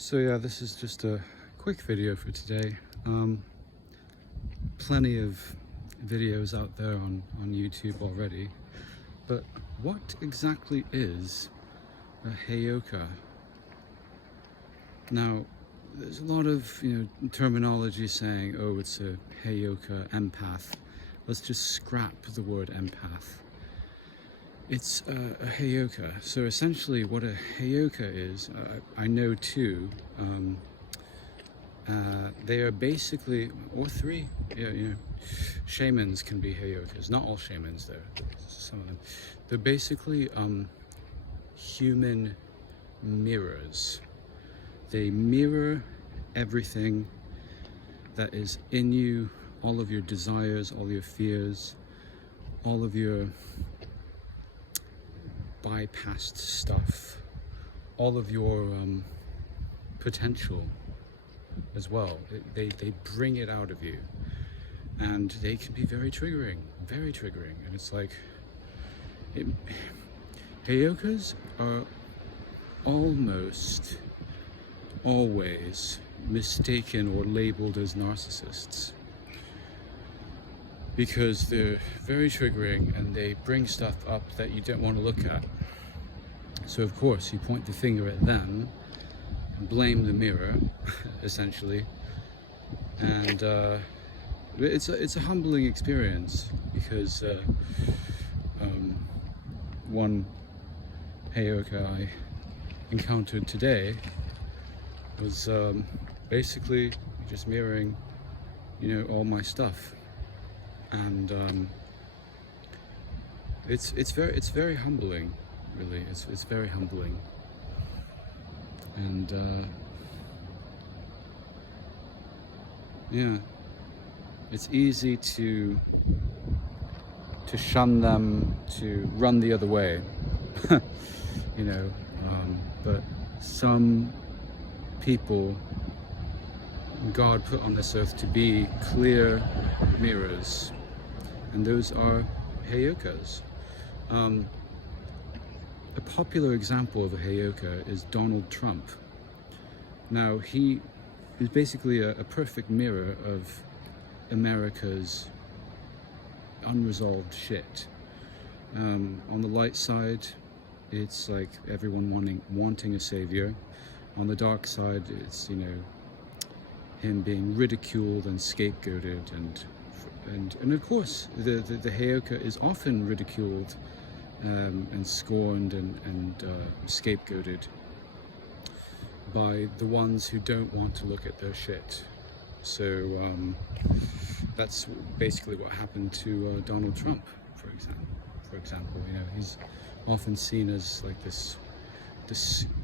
So yeah, this is just a quick video for today. Plenty of videos out there on YouTube already, but what exactly is a Heyoka? Now, there's a lot of terminology saying, oh, it's a Heyoka empath. Let's just scrap the word empath. It's a Heyoka. So essentially what a Heyoka is, I know two. They are basically, or three, shamans can be Heyokas. Not all shamans though, some of them. They're basically human mirrors. They mirror everything that is in you, all of your desires, all your fears, all of your bypassed stuff, all of your potential as well. They bring it out of you, and they can be very triggering. And it's like, Heyokas are almost always mistaken or labeled as narcissists, because they're very triggering and they bring stuff up that you don't want to look at. So of course you point the finger at them and blame the mirror, essentially. And it's a humbling experience, because one Heyoka I encountered today was basically just mirroring all my stuff. And it's very humbling, really. It's very humbling. And yeah, it's easy to shun them, to run the other way, but some people God put on this earth to be clear mirrors, and those are Heyokas. A popular example of a Heyoka is Donald Trump. Now, he is basically a perfect mirror of America's unresolved shit. On the light side, it's like everyone wanting a savior. On the dark side, it's him being ridiculed and scapegoated, and of course the Heyoka is often ridiculed and scorned and scapegoated by the ones who don't want to look at their shit. So that's basically what happened to Donald Trump, for example. He's often seen as like this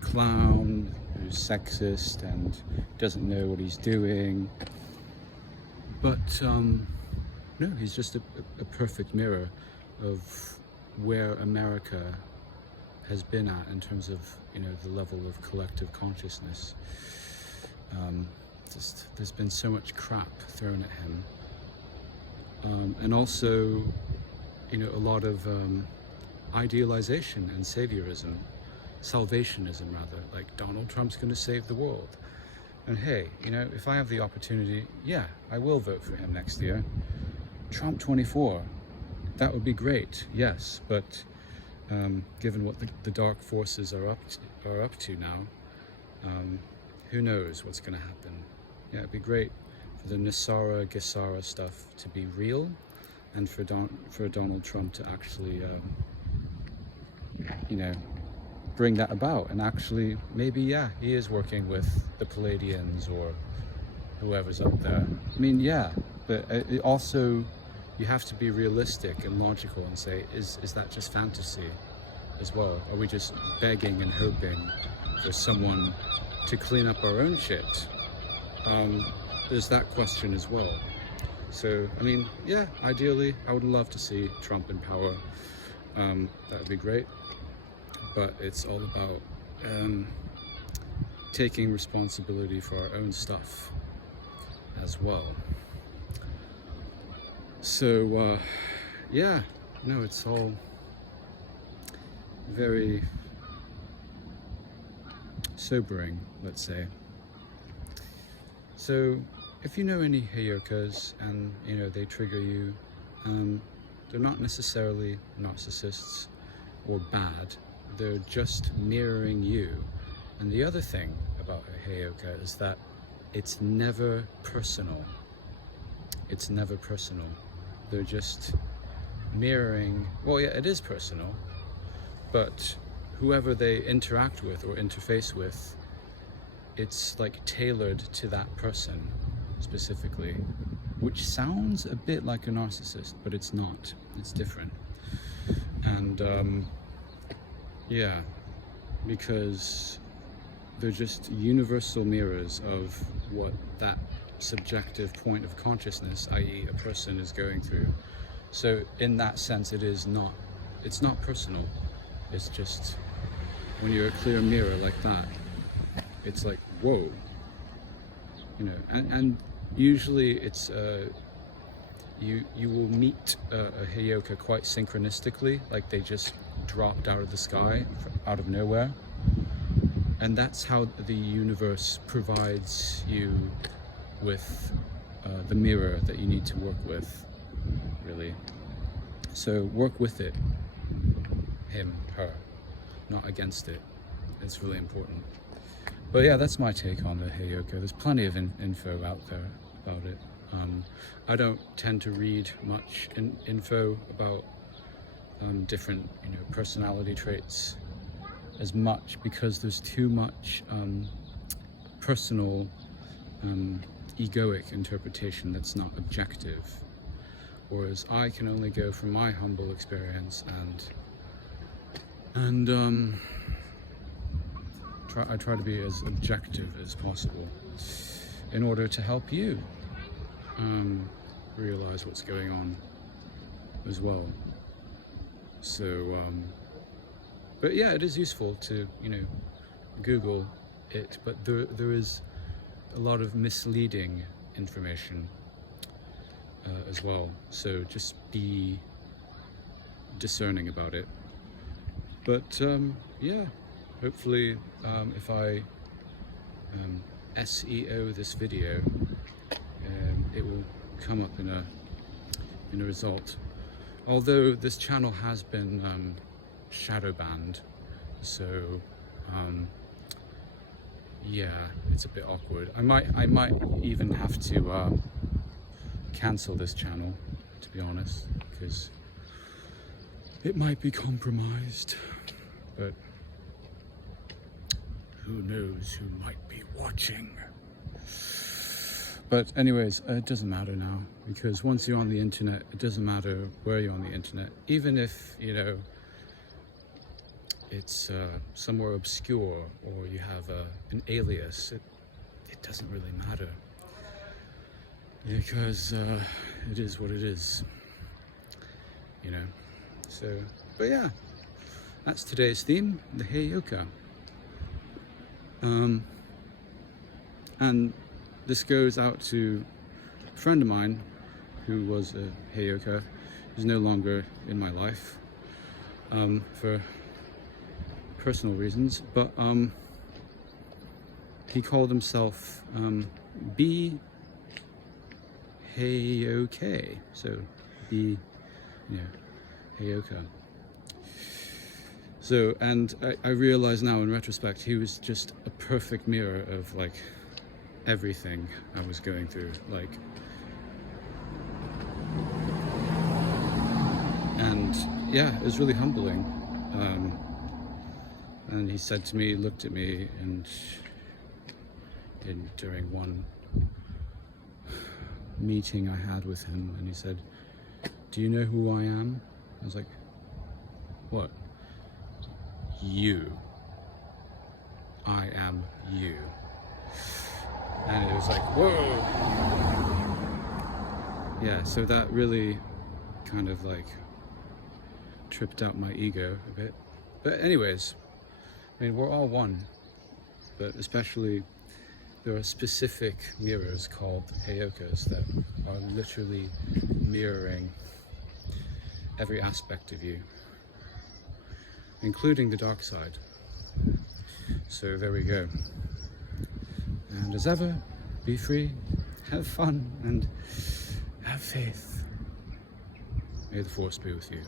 clown who's sexist and doesn't know what he's doing, but no, he's just a perfect mirror of where America has been at in terms of the level of collective consciousness. There's been so much crap thrown at him, and also a lot of idealization and saviorism, salvationism rather, like Donald Trump's going to save the world. And hey, if I have the opportunity, yeah, I will vote for him next year. Trump 24, that would be great, yes, but given what the dark forces are up to now, who knows what's going to happen. Yeah, it'd be great for the Nisara Gesara stuff to be real, and for Donald Trump to actually bring that about, and actually maybe, yeah, he is working with the Palladians or whoever's up there. I mean, yeah, but it also, you have to be realistic and logical and say, is that just fantasy as well? Are we just begging and hoping for someone to clean up our own shit? There's that question as well. So, I mean, yeah, ideally, I would love to see Trump in power. That would be great. But it's all about taking responsibility for our own stuff as well. So, yeah, no, it's all very sobering, let's say. So if you know any Heyokas and they trigger you, they're not necessarily narcissists or bad, they're just mirroring you. And the other thing about a Heyoka is that it's never personal. It's never personal. They're just mirroring, well, yeah, it is personal, but whoever they interact with or interface with, it's like tailored to that person specifically, which sounds a bit like a narcissist, but it's not. It's different. And yeah, because they're just universal mirrors of what that subjective point of consciousness, i.e. a person, is going through. So in that sense, it's not personal. It's just, when you're a clear mirror like that, it's like, whoa, and usually it's you will meet a Heyoka quite synchronistically, like they just dropped out of the sky, out of nowhere. And that's how the universe provides you with the mirror that you need to work with, really. So work with it, him, her, not against it. It's really important. But yeah, that's my take on the Heyoka. There's plenty of info out there about it. I don't tend to read much info about different personality traits as much, because there's too much personal egoic interpretation that's not objective, whereas I can only go from my humble experience and I try to be as objective as possible in order to help you realize what's going on as well. So but yeah, it is useful to Google it, but there is a lot of misleading information as well, so just be discerning about it. But yeah, hopefully if I SEO this video, it will come up in a result. Although this channel has been shadow banned, so yeah, it's a bit awkward. I might even have to cancel this channel, to be honest, because it might be compromised. But who knows who might be watching. But anyways, it doesn't matter now, because once you're on the internet, it doesn't matter where you're on the internet. Even if it's somewhere obscure, or you have an alias, it doesn't really matter, because it is what it is, So, but yeah, that's today's theme, the Heyoka. And this goes out to a friend of mine who was a Heyoka, who's no longer in my life for personal reasons, but he called himself B Heyoka, so B, Heyoka. So, and I realize now in retrospect, he was just a perfect mirror of like everything I was going through, like, and yeah, it was really humbling. And he said to me, looked at me, and during one meeting I had with him, and he said, "Do you know who I am?" I was like, "What?" "You. I am you." And it was like, whoa. Yeah, so that really kind of like tripped out my ego a bit. But anyways, I mean, we're all one, but especially there are specific mirrors called Heyokas that are literally mirroring every aspect of you, including the dark side. So there we go. And as ever, be free, have fun, and have faith. May the Force be with you.